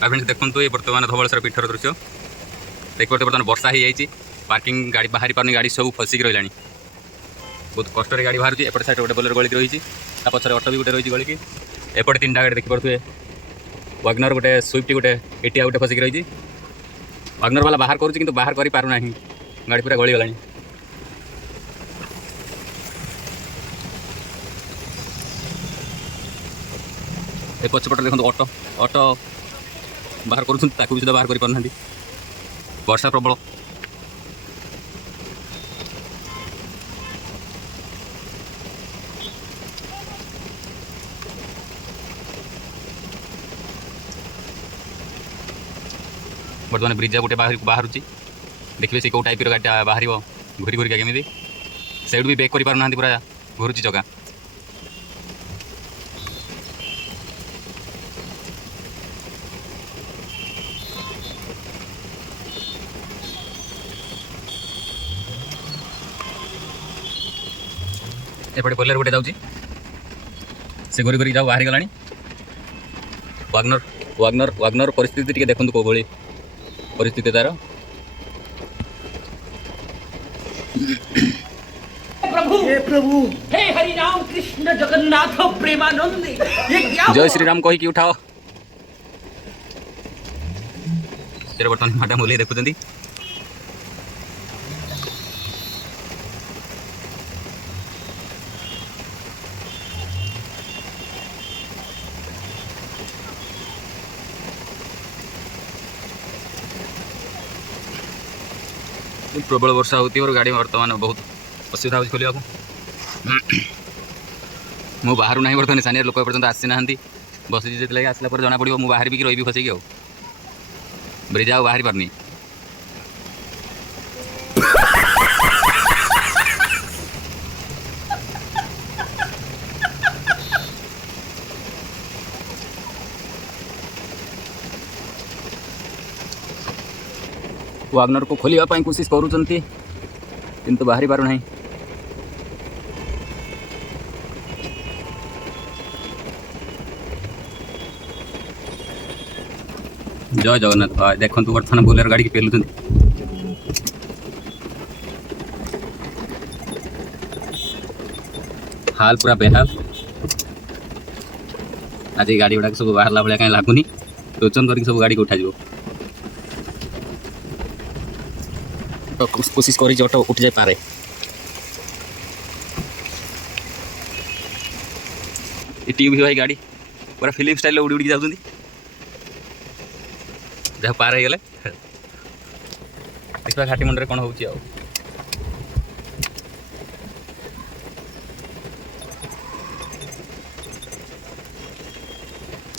Friends देखो ये बर्तमान धवलेश्वर पीठर दृश्य देखिए बर्तमान वर्षा हो जाए पार्किंग गाड़ी बाहरी पारनी गाड़ी सब फसिक रहा बहुत कष्ट गाड़ी बाहर एपटे साइड गोटे बोलेरो गलिक रही पछे ऑटो भी गोटे रही गलिक एपटे 3टा गाड़ी देखिपे वागनर गोटे स्विफ्ट गोटे एटिया गोटे फसिक रही वागनर वाला बाहर करुँच बाहर कर पारना गाड़ी पूरा गली गला ए पछपटे देखो ऑटो ऑटो बाहर कर सुधा बाहर कर पारना वर्षा प्रबल बर्तमान ब्रिजा गोटे बाहर देखिए से कौ टाइप गाड़ी बाहर घूरी घूरिका केमी सैड भी बेक कर पारना पूरा घूरुची जगह एपटे बोलेर गोटे जाऊँगी से घूरी घूरी जाऊ बाहरी गला वागनर वागनर वागनर परिस्थिति टी देखते कौ भाई परिस्थिति तार प्रभु हे प्रभु हे हरि राम कृष्ण जगन्नाथ प्रेमानंद ये क्या जय श्री राम कही उठाओ तेरे बर्तमान मैडम ओल्ले देखुं प्रबल वर्षा होती और गाड़ी बर्तमान बहुत असुविधा हो खोलिया मु बाहर ना बर्तमान सानियर लोक पर्यटन आसी ना बसी जो आसला जना पड़ो मुझे बाहर भी रही फसिकी ब्रिज आ बाहरी पारनी वागनर को खोलिया कोशिश करूँ किंतु बाहरी पार ना जय जगन्नाथ भाई देखो बर्तमान बोलेरो गाड़ी की पेलुं हाल पूरा बेहाल आज गाड़ी गुड़ा सब बाहर भाया कहीं लगुनि टोचन करके सब गाड़ी को उठा तो कोशिश कर ऑटो उठ जाए पारे ट्यूब भाई गाड़ी पूरा फिल्म स्टाइल उड़ी उड़ी जाऊँ जहाँ पार हो गले देखा घाटी मुंडे कौन हो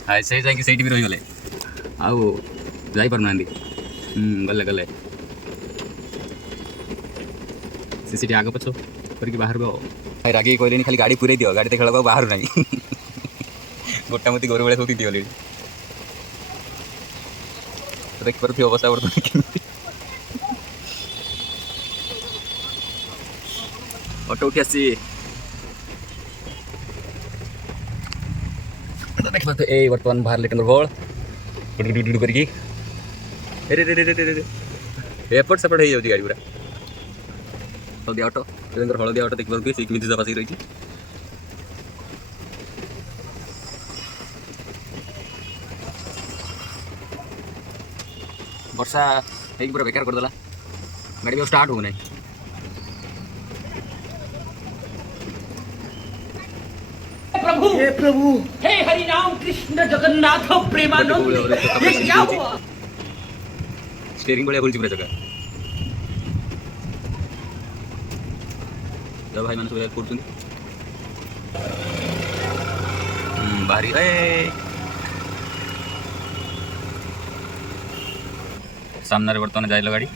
हाय से जाकि से भी रहीगले आउ जाई पारना गले गले सीसीटी आग पछ करके बाहर भाई रागी कहले खाली गाड़ी पूरे दियो गाड़ी देखा बाहर ना गोटा मोती गोर बेले सब तीति गले देखिपे अवस्था बर्तमान ऑटो उठी आसी देखिए ए बर्तमान बाहर लेटर बल करके एपट सेपट हो गाड़ी पूरा हल्दिया ऑटो हल्दिया ऑटो देखिए सी केमी पास रही वर्षा एक पूरा बेकार करदेला गाड़ी भी स्टार्ट हो नहीं प्रभु हे प्रभु हे हरि राम कृष्ण जगन्नाथ प्रेमानंद ये क्या हुआ स्टीयरिंग बढ़िया बोलची पूरा जगह जब भाई मैंने सब हेल्प कर बाहरी सामने बर्तमान जाइल गाड़ी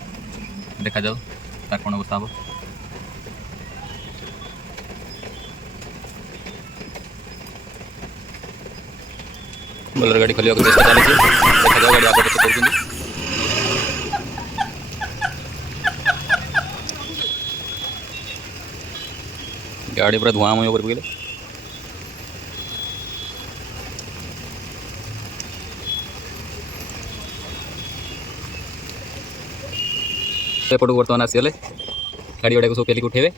देखा जाऊ तार कौन अवस्था हम बोलेरो गाड़ी खोलिया चेष्टा चली देखा जाऊ गाड़ी आगे पीछे कर गाड़ी पूरा धुआं ऊपर पकड़े एपटू बर्तमान आसीगले गाड़ी गुड़ाक सब पेलिक उठेबे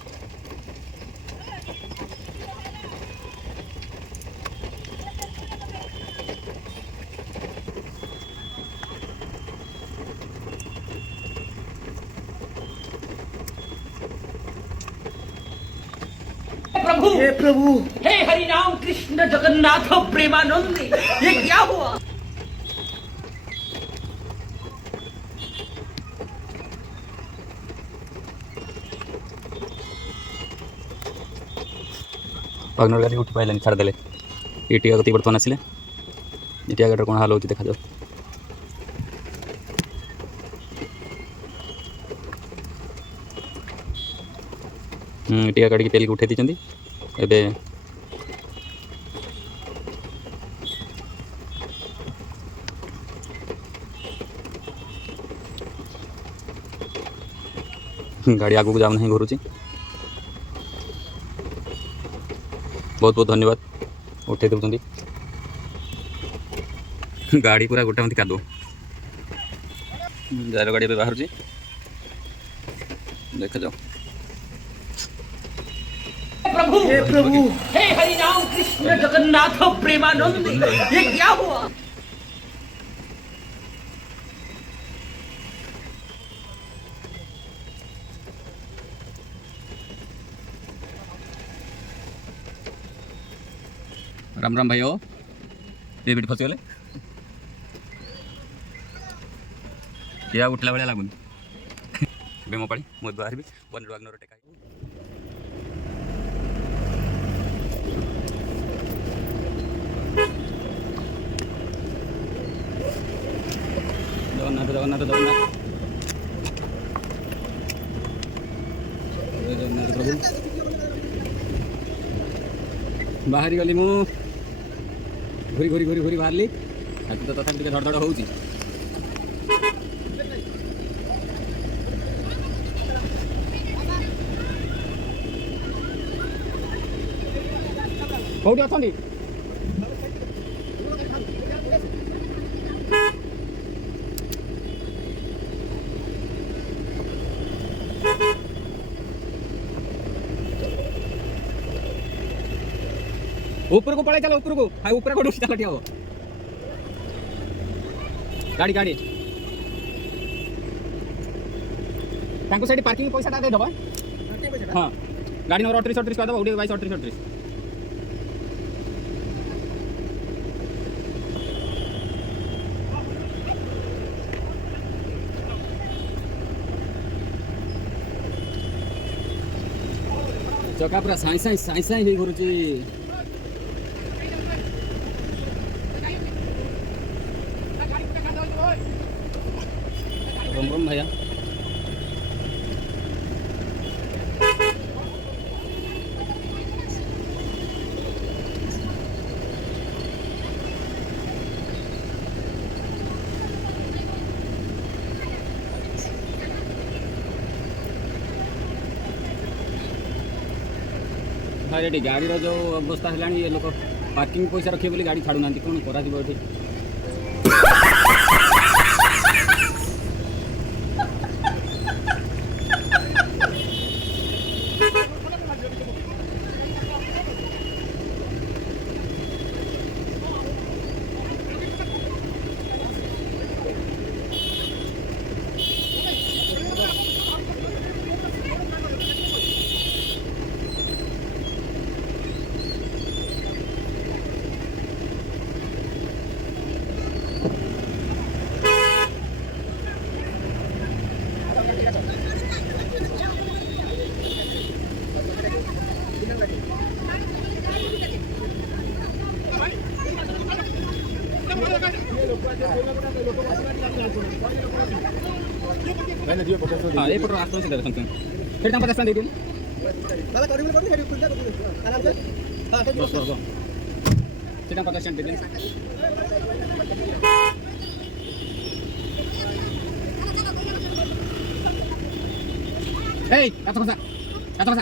प्रभु हे प्रभु हे हरि राम कृष्ण जगन्नाथ प्रेमानंद ये क्या हुआ? वागनर गाड़ी उठी पाइलानी छाड़देले इटिया गति बर्तमान आसिले इटिया गाड़ी कौन हाल होती देखा जाओ इटिया गाड़ी की पेलिक उठे दी एबे गाड़ी आगू जाऊ नहीं घुरुची बहुत बहुत धन्यवाद उठे देउछंती गाड़ी पूरा गोटा मती कादो जार गाड़ी पे बाहर देखा जाओ प्रभु हे हरि राम कृष्ण जगन्नाथ प्रेमानंद ये क्या हुआ? राम राम भाई हो ये बेट फसीगले क्या उठला भाया लगुन बेमो पाड़ी मुझे बाहर भी वन वागनर टेका जगन्नाथ जगन्नाथ जगन्नाथ जगन्नाथ प्रभु बाहरी गली मु घूरी घूरी घूरी घूरी बाहरली तो तथा टे धड़धड़ हो कौटी अच्छा ऊपर को पड़े चलो ऊपर को हाय ऊपर को चलो ठीक हो गाड़ी गाड़ी तांको साइड पार्किंग पैसा टा दे दबा हां गाड़ी नंबर 38 का दबा उडे 22 38 चका पूरा साई साई हे गुरुजी रोम रोम भैया भाई गाड़ी जो अवस्था है ये लोग पार्किंग पैसा रखे बोली गाड़ी छाड़ू ना कौन कर हाँ ये फोटो आसपास से समथिंग फिर टाइम 50 दे दिन काला करी बोल हेड खुल जा आराम से हां बस बस फिर टाइम 50 दे दिन ए kata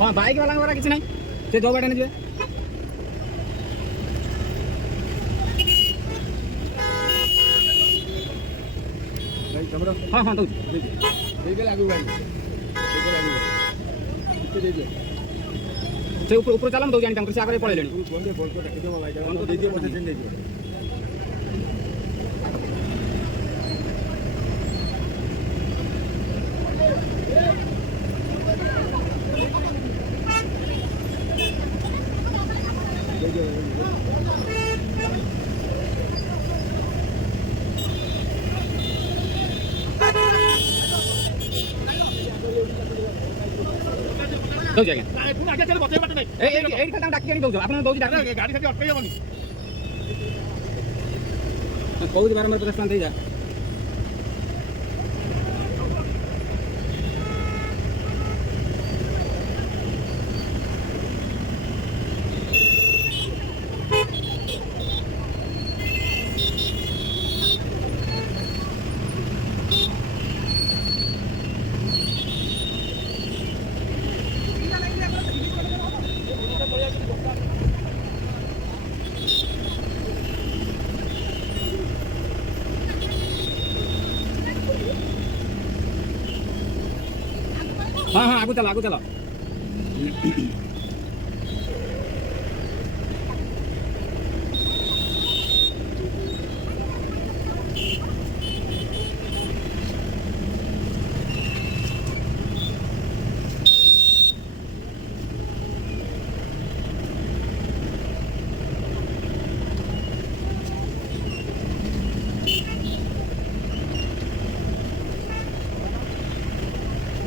हाँ बाइक वाला किसी नहीं से जो बैठे नहीं हाँ हाँ दूँ से ऊपर ऊपर चला दूँ जानी से आगे पड़े दूँ आज्ञा डाक दूँ आप दूँ गाड़ी खाली अटक हेनी कौन बारंबार 50 टଙ୍କା जा हाँ हाँ आगू चला आगू चला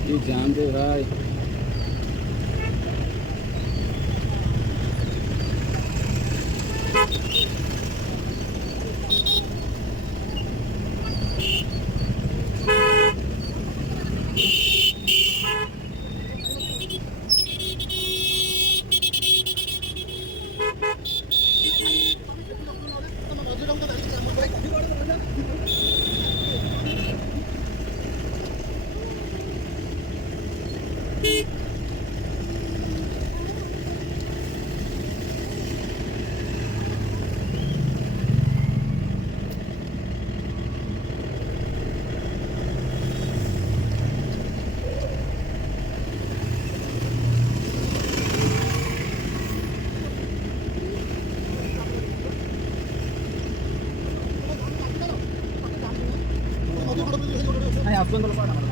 ये जाम दे भाई 아니 앞선 걸로 빨리 나가